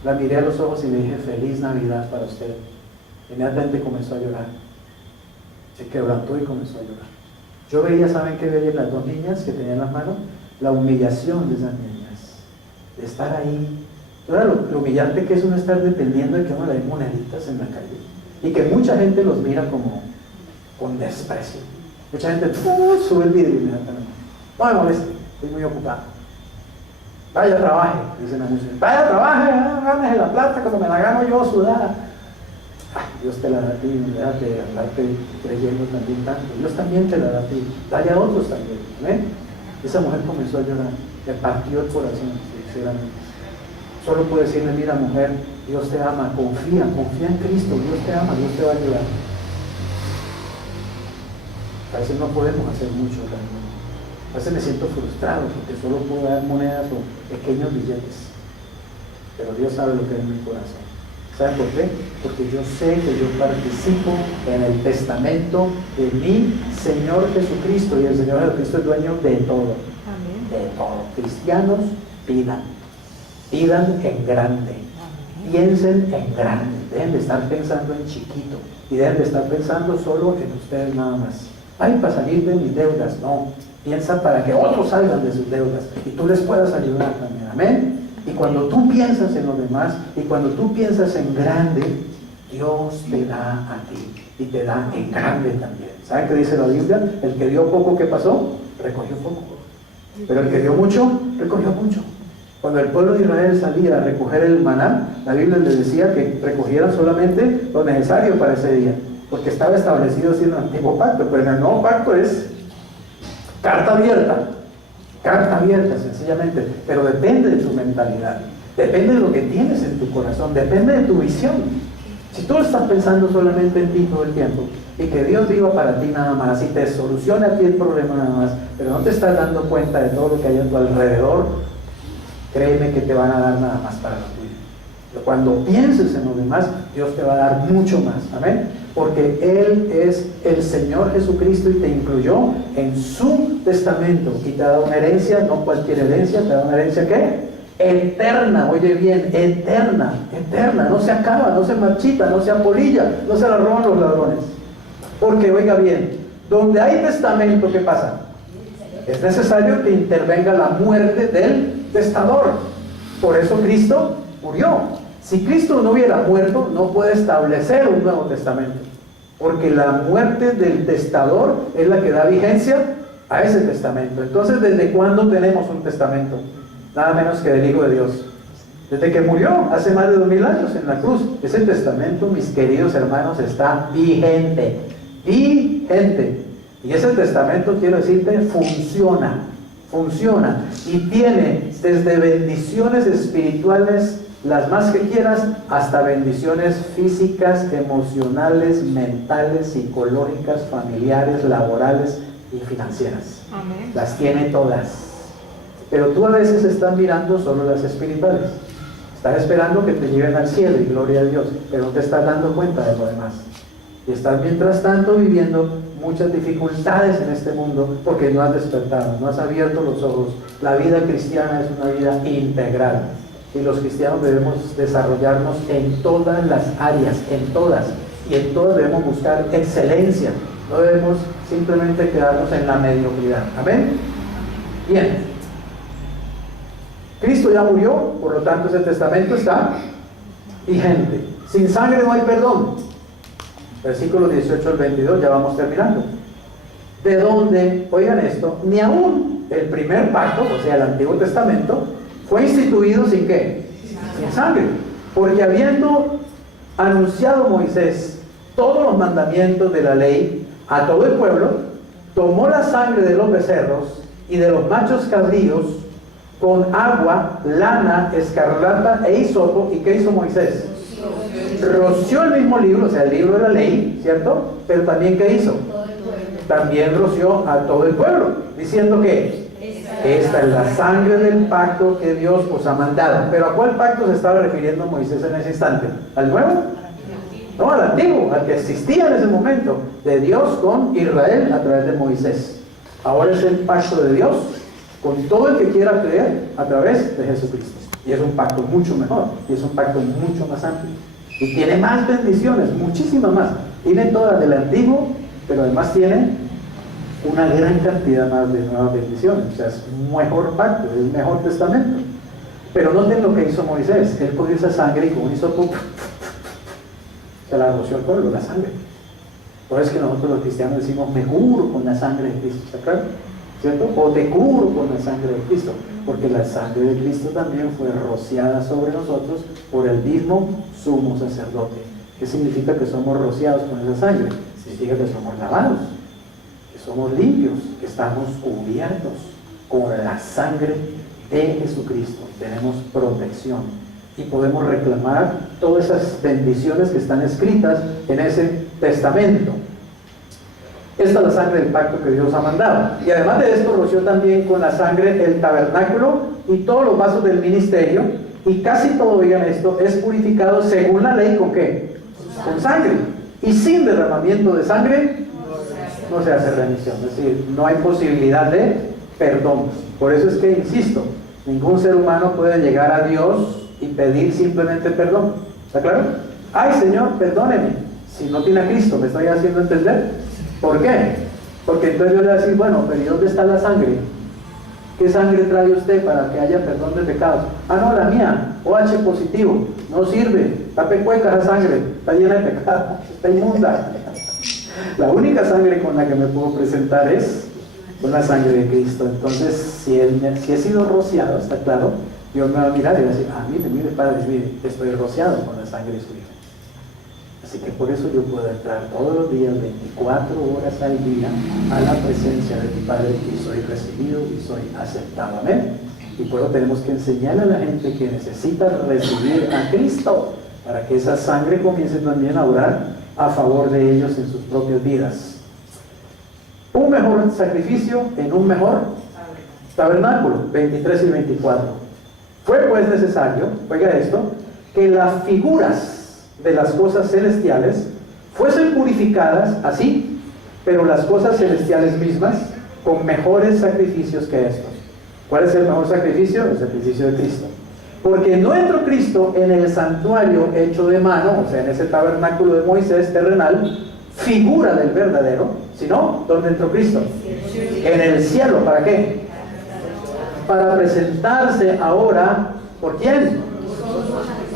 la miré a los ojos y le dije: feliz Navidad para usted. Inmediatamente comenzó a llorar, se quebrantó y comenzó a llorar. Yo veía, ¿saben qué veía? Las 2 niñas que tenían en las manos, la humillación de esas niñas, de estar ahí. Claro, lo humillante que es uno estar dependiendo de que uno le dé moneditas en la calle y que mucha gente los mira como con desprecio. Mucha gente sube el vidrio inmediatamente. No me moleste, estoy muy ocupado. Vaya, trabaje, dicen las mujeres. Vaya, trabaje, gánese la plata como me la gano yo sudada. Ay, Dios te la da a ti, no dejas de andarte creyendo también tanto. Dios también te la da a ti, dale a otros también, ¿ven? Esa mujer comenzó a llorar, le partió el corazón, sinceramente. Solo puedo decirle: mira, mujer, Dios te ama, confía en Cristo, Dios te ama, Dios te va a ayudar. A veces no podemos hacer mucho también. A veces me siento frustrado porque solo puedo dar monedas o pequeños billetes. Pero Dios sabe lo que es en mi corazón. ¿Saben por qué? Porque yo sé que yo participo en el testamento de mi Señor Jesucristo, y el Señor Jesucristo es dueño de todo. Amén. De todo. Cristianos pidan en grande, piensen en grande, dejen de estar pensando en chiquito y dejen de estar pensando solo en ustedes nada más. Ay, para salir de mis deudas, no, piensa para que otros salgan de sus deudas y tú les puedas ayudar también, amén. Y cuando tú piensas en los demás y cuando tú piensas en grande, Dios te da a ti y te da en grande también. ¿Saben qué dice la Biblia? El que dio poco, ¿qué pasó? Recogió poco. Pero el que dio mucho, recogió mucho. Cuando el pueblo de Israel salía a recoger el maná, la Biblia les decía que recogieran solamente lo necesario para ese día, porque estaba establecido así en el antiguo pacto, pero en el nuevo pacto es carta abierta sencillamente, pero depende de tu mentalidad, depende de lo que tienes en tu corazón, depende de tu visión. Si tú estás pensando solamente en ti todo el tiempo y que Dios viva para ti nada más y te solucione a ti el problema nada más, pero no te estás dando cuenta de todo lo que hay a tu alrededor, créeme que te van a dar nada más para lo tuyo. Pero cuando pienses en los demás, Dios te va a dar mucho más, amén, porque Él es el Señor Jesucristo y te incluyó en su testamento y te ha dado una herencia, no cualquier herencia, te ha dado una herencia ¿qué? Eterna, oye bien, eterna, no se acaba, no se marchita, no se apolilla, no se la roban los ladrones. Porque, oiga bien, donde hay testamento, ¿qué pasa? Es necesario que intervenga la muerte del testador. Por eso Cristo murió. Si Cristo no hubiera muerto, no puede establecer un nuevo testamento, porque la muerte del testador es la que da vigencia a ese testamento. Entonces, ¿desde cuándo tenemos un testamento? Nada menos que del Hijo de Dios. Desde que murió, hace más de 2000 años en la cruz. Ese testamento, mis queridos hermanos, está vigente. Vigente. Y ese testamento, quiero decirte, funciona. Y tiene desde bendiciones espirituales, las más que quieras, hasta bendiciones físicas, emocionales, mentales, psicológicas, familiares, laborales y financieras. Amén. Las tiene todas. Pero tú a veces estás mirando solo las espirituales. Estás esperando que te lleven al cielo y gloria a Dios, pero no te estás dando cuenta de lo demás. Y estás mientras tanto viviendo muchas dificultades en este mundo porque no has despertado, no has abierto los ojos. La vida cristiana es una vida integral y los cristianos debemos desarrollarnos en todas las áreas, en todas, y en todas debemos buscar excelencia. No debemos simplemente quedarnos en la mediocridad. ¿Amén? Bien. Cristo ya murió, por lo tanto ese testamento está vigente. Sin sangre no hay perdón. Versículos 18 al 22, ya vamos terminando. De donde, oigan esto, ni aún el primer pacto, o sea el Antiguo Testamento, fue instituido sin ¿qué? Sin sangre. Porque habiendo anunciado Moisés todos los mandamientos de la ley a todo el pueblo, tomó la sangre de los becerros y de los machos cabríos con agua, lana, escarlata e hisopo. ¿Y qué hizo Moisés? Roció el mismo libro, o sea, el libro de la ley, ¿cierto? Pero también ¿qué hizo? También roció a todo el pueblo, diciendo que esta es la sangre del pacto que Dios os ha mandado. ¿Pero a cuál pacto se estaba refiriendo Moisés en ese instante? ¿Al nuevo? No, al antiguo, al que existía en ese momento, de Dios con Israel a través de Moisés. Ahora es el pacto de Dios con todo el que quiera creer a través de Jesucristo. Y es un pacto mucho mejor, y es un pacto mucho más amplio. Y tiene más bendiciones, muchísimas más. Tiene todas del antiguo, pero además tiene una gran cantidad más de nuevas bendiciones. O sea, es un mejor pacto, es un mejor testamento. Pero noten lo que hizo Moisés. Él cogió esa sangre y con un hisopo se la roció al pueblo, la sangre. Por eso es que nosotros los cristianos decimos, me cubro con la sangre de Cristo, ¿se acuerdan? ¿Cierto? O te cubro con la sangre de Cristo, porque la sangre de Cristo también fue rociada sobre nosotros por el mismo sumo sacerdote. ¿Qué significa que somos rociados con esa sangre? Significa que somos lavados, que somos limpios, que estamos cubiertos con la sangre de Jesucristo. Tenemos protección y podemos reclamar todas esas bendiciones que están escritas en ese testamento. Esta es la sangre del pacto que Dios ha mandado. Y además de esto, roció también con la sangre el tabernáculo y todos los vasos del ministerio. Y casi todo, oigan esto, es purificado según la ley, ¿con qué? Con sangre. Y sin derramamiento de sangre no se hace remisión. Es decir, no hay posibilidad de perdón. Por eso es que insisto, Ningún ser humano puede llegar a Dios y pedir simplemente perdón. ¿Está claro? Ay, Señor, perdóneme. Si no tiene a Cristo, ¿me estoy haciendo entender? ¿Por qué? Porque entonces yo le voy a decir, bueno, pero ¿y dónde está la sangre? ¿Qué sangre trae usted para que haya perdón de pecados? Ah, no, la mía, OH positivo, no sirve, está pecueca esa sangre, está llena de pecado, está inmunda. La única sangre con la que me puedo presentar es con la sangre de Cristo. Entonces, si he sido rociado, está claro, Dios me va a mirar y va a decir, ah, mire, Padre, mire, estoy rociado con la sangre suya. Así que por eso yo puedo entrar todos los días, 24 horas al día, a la presencia de mi Padre, y soy recibido y soy aceptado. Amén. Y por eso tenemos que enseñarle a la gente que necesita recibir a Cristo, para que esa sangre comience también a orar a favor de ellos en sus propias vidas. Un mejor sacrificio en un mejor tabernáculo, 23 y 24. Fue pues necesario, oiga esto, que las figuras de las cosas celestiales fuesen purificadas así, pero las cosas celestiales mismas con mejores sacrificios que estos. ¿Cuál es el mejor sacrificio? El sacrificio de Cristo. Porque no entró Cristo en el santuario hecho de mano, o sea, en ese tabernáculo de Moisés terrenal, figura del verdadero, sino, ¿dónde entró Cristo? En el cielo. ¿Para qué? Para presentarse ahora, ¿por quién?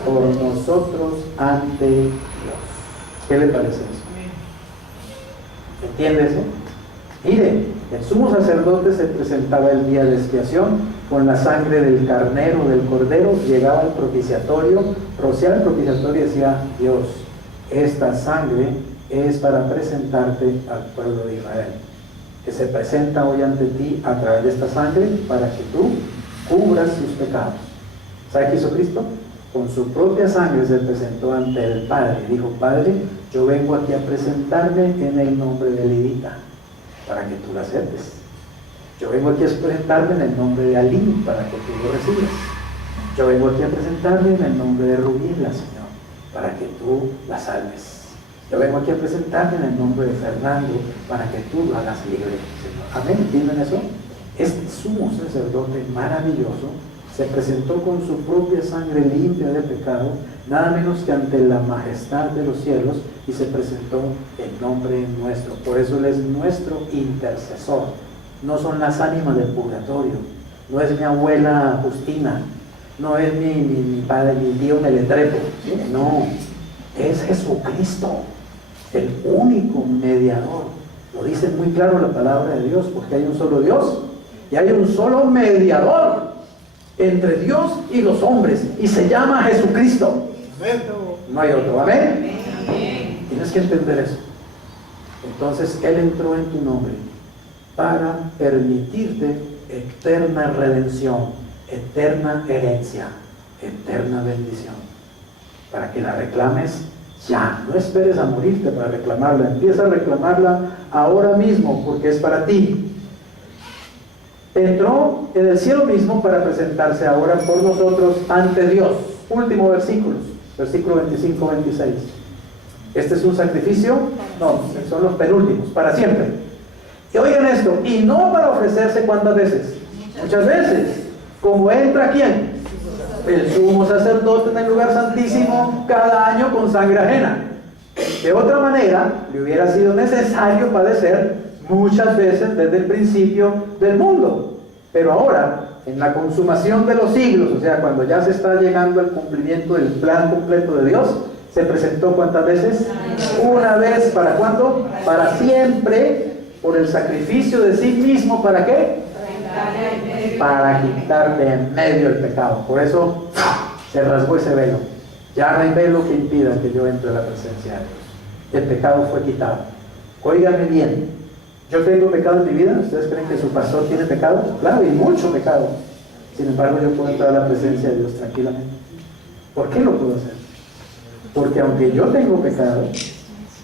Por nosotros ante Dios. ¿Qué le parece eso? ¿Entiende eso? Mire, el sumo sacerdote se presentaba el día de expiación con la sangre del carnero, del cordero, llegaba al propiciatorio, rociaba el propiciatorio y decía, Dios, esta sangre es para presentarte al pueblo de Israel, que se presenta hoy ante ti a través de esta sangre para que tú cubras sus pecados. ¿Sabe qué hizo Cristo? Con su propia sangre se presentó ante el Padre y dijo, Padre, yo vengo aquí a presentarme en el nombre de Lidita para que tú la aceptes. Yo vengo aquí a presentarme en el nombre de Alí para que tú lo recibas. Yo vengo aquí a presentarme en el nombre de Rubila, Señor, para que tú la salves. Yo vengo aquí a presentarme en el nombre de Fernando para que tú lo hagas libre, Señor. Amén, ¿entienden eso? Este sumo sacerdote maravilloso se presentó con su propia sangre limpia de pecado, nada menos que ante la majestad de los cielos, y se presentó en nombre nuestro. Por eso Él es nuestro intercesor. No son las ánimas del purgatorio, no es mi abuela Justina, no es mi padre, mi tío Meletrepo, ¿sí? No, es Jesucristo, el único mediador. Lo dice muy claro la palabra de Dios, porque hay un solo Dios y hay un solo mediador entre Dios y los hombres, y se llama Jesucristo. No hay otro. Amén. Tienes que entender eso. Entonces Él entró en tu nombre para permitirte eterna redención, eterna herencia, eterna bendición, para que la reclames ya. No esperes a morirte para reclamarla, empieza a reclamarla ahora mismo, porque es para ti. Entró en el cielo mismo para presentarse ahora por nosotros ante Dios. Último versículo 25-26. Este es un sacrificio, no, son los penúltimos, para siempre. Y oigan esto, y no para ofrecerse cuántas veces, muchas veces, como entra ¿quién? El sumo sacerdote en el lugar santísimo cada año con sangre ajena. De otra manera, le hubiera sido necesario padecer muchas veces desde el principio del mundo. Pero ahora, en la consumación de los siglos, o sea, cuando ya se está llegando al cumplimiento del plan completo de Dios, se presentó ¿cuántas veces? Una vez. ¿Para cuándo? Para siempre, por el sacrificio de sí mismo. ¿Para qué? Para quitar de en medio el pecado. Por eso se rasgó ese velo. Ya no hay velo que impida que yo entre a la presencia de Dios. El pecado fue quitado. Óigame bien. ¿Yo tengo pecado en mi vida? ¿Ustedes creen que su pastor tiene pecado? Claro, y mucho pecado. Sin embargo, yo puedo entrar a la presencia de Dios tranquilamente. ¿Por qué lo puedo hacer? Porque aunque yo tengo pecado,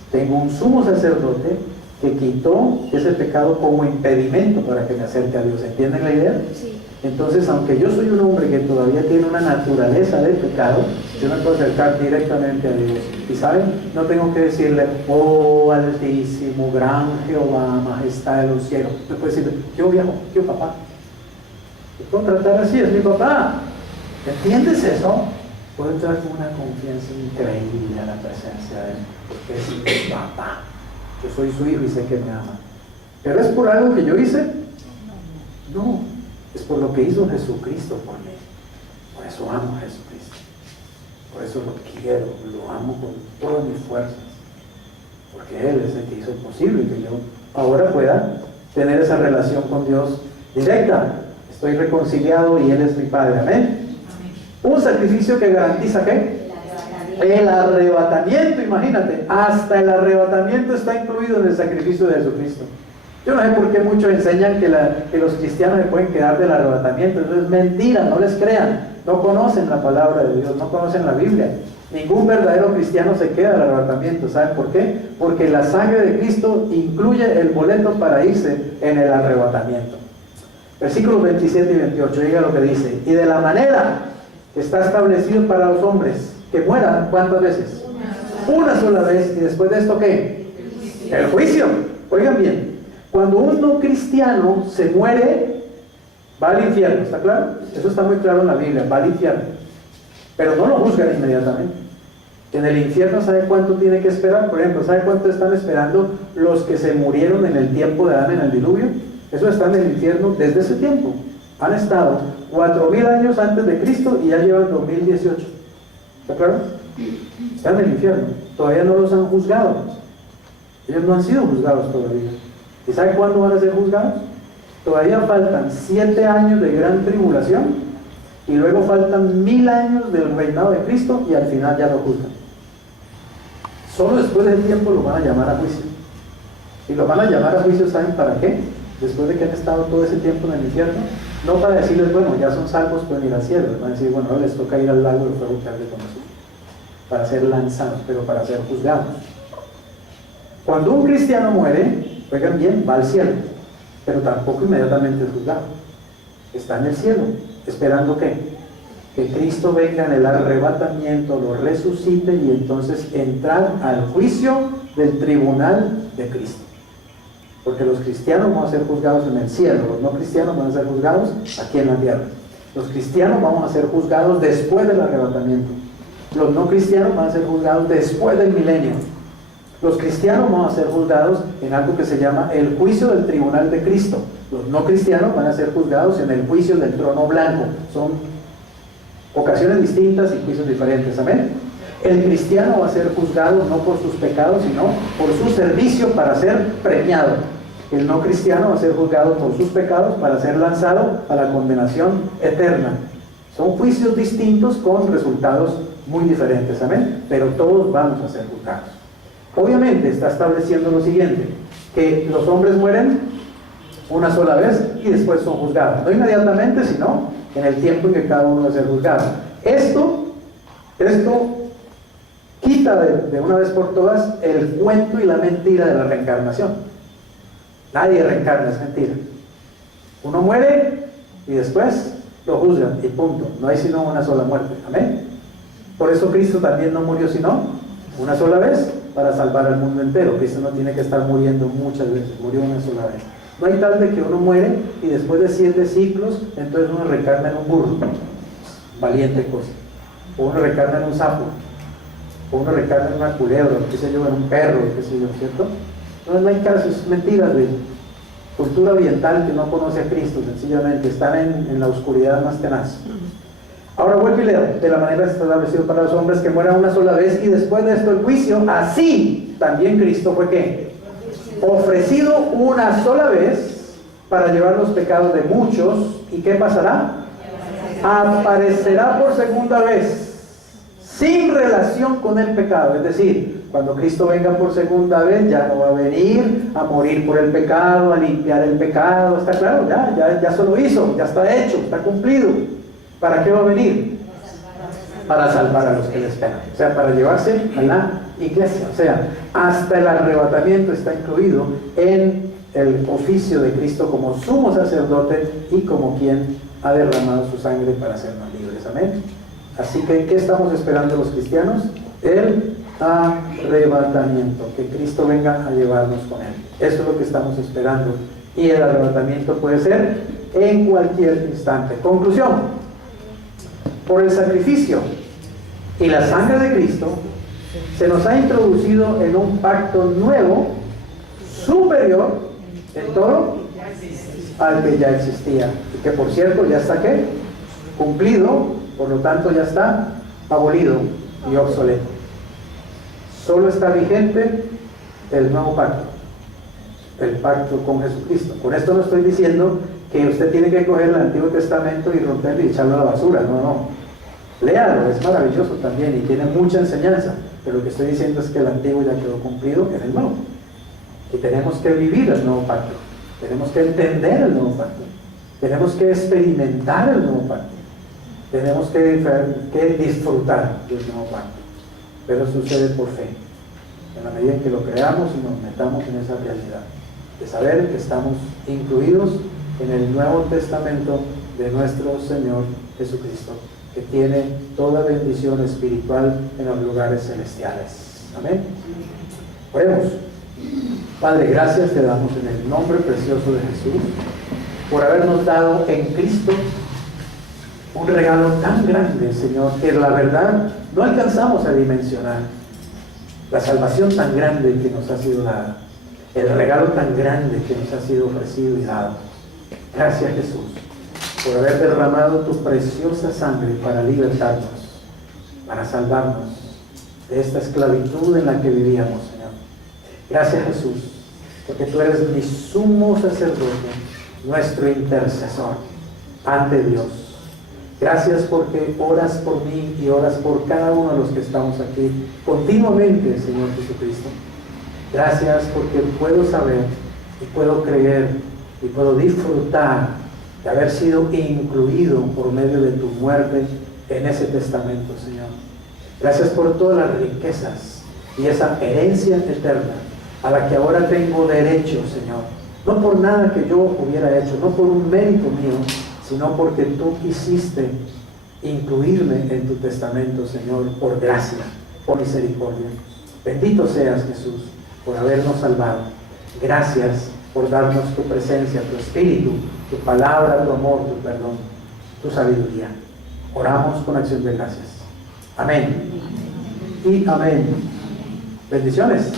tengo un sumo sacerdote que quitó ese pecado como impedimento para que me acerque a Dios. ¿Entienden la idea? Sí. Entonces, aunque yo soy un hombre que todavía tiene una naturaleza de pecado, yo me puedo acercar directamente a Dios. Y ¿saben? No tengo que decirle, oh altísimo, gran Jehová, majestad de los cielos. Me puedo decirle, yo viejo, yo papá. Yo puedo tratar así, es mi papá. ¿Entiendes eso? Puedo entrar con una confianza increíble a la presencia de Él, porque es mi papá. Yo soy su hijo y sé que me ama. ¿Pero es por algo que yo hice? No, es por lo que hizo Jesucristo por mí. Por eso amo a Jesucristo. Por eso lo quiero, lo amo con todas mis fuerzas. Porque Él es el que hizo posible que yo ahora pueda tener esa relación con Dios directa. Estoy reconciliado y Él es mi Padre. Amén. Un sacrificio que garantiza ¿qué? El arrebatamiento. Imagínate, hasta el arrebatamiento está incluido en el sacrificio de Jesucristo. Yo no sé por qué muchos enseñan que los cristianos se pueden quedar del arrebatamiento. Eso es mentira, no les crean. No conocen la palabra de Dios, no conocen la Biblia. Ningún verdadero cristiano se queda del arrebatamiento. ¿Saben por qué? Porque la sangre de Cristo incluye el boleto para irse en el arrebatamiento. Versículos 27 y 28, diga lo que dice. Y de la manera que está establecido para los hombres que mueran, ¿cuántas veces? Una sola vez. ¿Y después de esto qué? El juicio. Oigan bien, cuando un no cristiano se muere, va al infierno, ¿está claro? Eso está muy claro en la Biblia, va al infierno. Pero no lo juzgan inmediatamente. En el infierno, ¿sabe cuánto tiene que esperar? Por ejemplo, ¿sabe cuánto están esperando los que se murieron en el tiempo de Adán en el diluvio? Eso está en el infierno desde ese tiempo. Han estado 4000 años antes de Cristo y ya llevan 2018. ¿Está claro? Están en el infierno. Todavía no los han juzgado. Ellos no han sido juzgados todavía. ¿Y sabe cuándo van a ser juzgados? Todavía faltan 7 años de gran tribulación y luego faltan 1000 años del reinado de Cristo y al final ya lo juzgan. Solo después del tiempo lo van a llamar a juicio. Y lo van a llamar a juicio, ¿saben para qué? Después de que han estado todo ese tiempo en el infierno, no para decirles, bueno, ya son salvos, pueden ir al cielo. Les van a decir, bueno, ahora les toca ir al lago de fuego que arde con azufre, para ser lanzados, pero para ser juzgados. Cuando un cristiano muere, oigan bien, va al cielo, pero tampoco inmediatamente es juzgado. Está en el cielo, esperando ¿qué? Que Cristo venga en el arrebatamiento, lo resucite y entonces entrar al juicio del tribunal de Cristo. Porque los cristianos van a ser juzgados en el cielo, los no cristianos van a ser juzgados aquí en la tierra. Los cristianos vamos a ser juzgados después del arrebatamiento. Los no cristianos van a ser juzgados después del milenio. Los cristianos van a ser juzgados en algo que se llama el juicio del tribunal de Cristo. Los no cristianos van a ser juzgados en el juicio del trono blanco. Son ocasiones distintas y juicios diferentes. Amén. El cristiano va a ser juzgado no por sus pecados, sino por su servicio para ser premiado. El no cristiano va a ser juzgado por sus pecados para ser lanzado a la condenación eterna. Son juicios distintos con resultados muy diferentes. Amén. Pero todos vamos a ser juzgados. Obviamente está estableciendo lo siguiente, que los hombres mueren una sola vez y después son juzgados. No inmediatamente, sino en el tiempo en que cada uno va a ser juzgado. Esto quita de una vez por todas el cuento y la mentira de la reencarnación. Nadie reencarna, es mentira. Uno muere y después lo juzgan y punto. No hay sino una sola muerte. Amén. Por eso Cristo también no murió sino una sola vez para salvar al mundo entero. Cristo no tiene que estar muriendo muchas veces, murió una sola vez. No hay tal de que uno muere y después de 7 ciclos, entonces uno reencarna en un burro. Valiente cosa. O uno reencarna en un sapo. O uno reencarna en una culebra, qué sé yo, en un perro, qué sé yo, ¿cierto? No hay caso, es mentiras de cultura oriental que no conoce a Cristo, sencillamente están en la oscuridad más tenaz. Ahora vuelvo y leo, de la manera establecida para los hombres que mueran una sola vez y después de esto el juicio, así también Cristo fue ¿qué? Ofrecido una sola vez para llevar los pecados de muchos. ¿Y qué pasará? Aparecerá por segunda vez sin relación con el pecado. Es decir, cuando Cristo venga por segunda vez ya no va a venir a morir por el pecado, a limpiar el pecado. ¿Está claro? Ya se lo hizo, ya está hecho, está cumplido. ¿Para qué va a venir? Para salvar a los que le esperan. O sea, para llevarse a la iglesia. O sea, hasta el arrebatamiento está incluido en el oficio de Cristo como sumo sacerdote y como quien ha derramado su sangre para hacernos libres. Amén. Así que, ¿qué estamos esperando los cristianos? El arrebatamiento, que Cristo venga a llevarnos con Él. Eso es lo que estamos esperando. Y el arrebatamiento puede ser en cualquier instante. Conclusión: por el sacrificio y la sangre de Cristo se nos ha introducido en un pacto nuevo, superior en todo al que ya existía, y que por cierto ya está ¿qué? Cumplido, por lo tanto ya está abolido y obsoleto. Solo está vigente el nuevo pacto, el pacto con Jesucristo. Con esto no estoy diciendo que usted tiene que coger el Antiguo Testamento y romperlo y echarlo a la basura, no. Léalo, es maravilloso también y tiene mucha enseñanza, pero lo que estoy diciendo es que el Antiguo ya quedó cumplido en el Nuevo, y tenemos que vivir el nuevo pacto, tenemos que entender el nuevo pacto, tenemos que experimentar el nuevo pacto, tenemos que disfrutar del nuevo pacto, pero sucede por fe, en la medida en que lo creamos y nos metamos en esa realidad, de saber que estamos incluidos en el Nuevo Testamento de nuestro Señor Jesucristo, que tiene toda bendición espiritual en los lugares celestiales. Amén. Oremos. Padre, gracias te damos en el nombre precioso de Jesús por habernos dado en Cristo un regalo tan grande, Señor, que la verdad no alcanzamos a dimensionar. La salvación tan grande que nos ha sido dada, el regalo tan grande que nos ha sido ofrecido y dado. Gracias, Jesús, por haber derramado tu preciosa sangre para libertarnos, para salvarnos de esta esclavitud en la que vivíamos, Señor. Gracias, Jesús, porque tú eres mi sumo sacerdote, nuestro intercesor ante Dios. Gracias porque oras por mí y oras por cada uno de los que estamos aquí continuamente, Señor Jesucristo. Gracias porque puedo saber y puedo creer y puedo disfrutar de haber sido incluido por medio de tu muerte en ese testamento, Señor. Gracias por todas las riquezas y esa herencia eterna a la que ahora tengo derecho, Señor. No por nada que yo hubiera hecho, no por un mérito mío, sino porque tú quisiste incluirme en tu testamento, Señor, por gracia, por misericordia. Bendito seas, Jesús, por habernos salvado. Gracias por darnos tu presencia, tu espíritu, tu palabra, tu amor, tu perdón, tu sabiduría. Oramos con acción de gracias. Amén. Y amén. Bendiciones.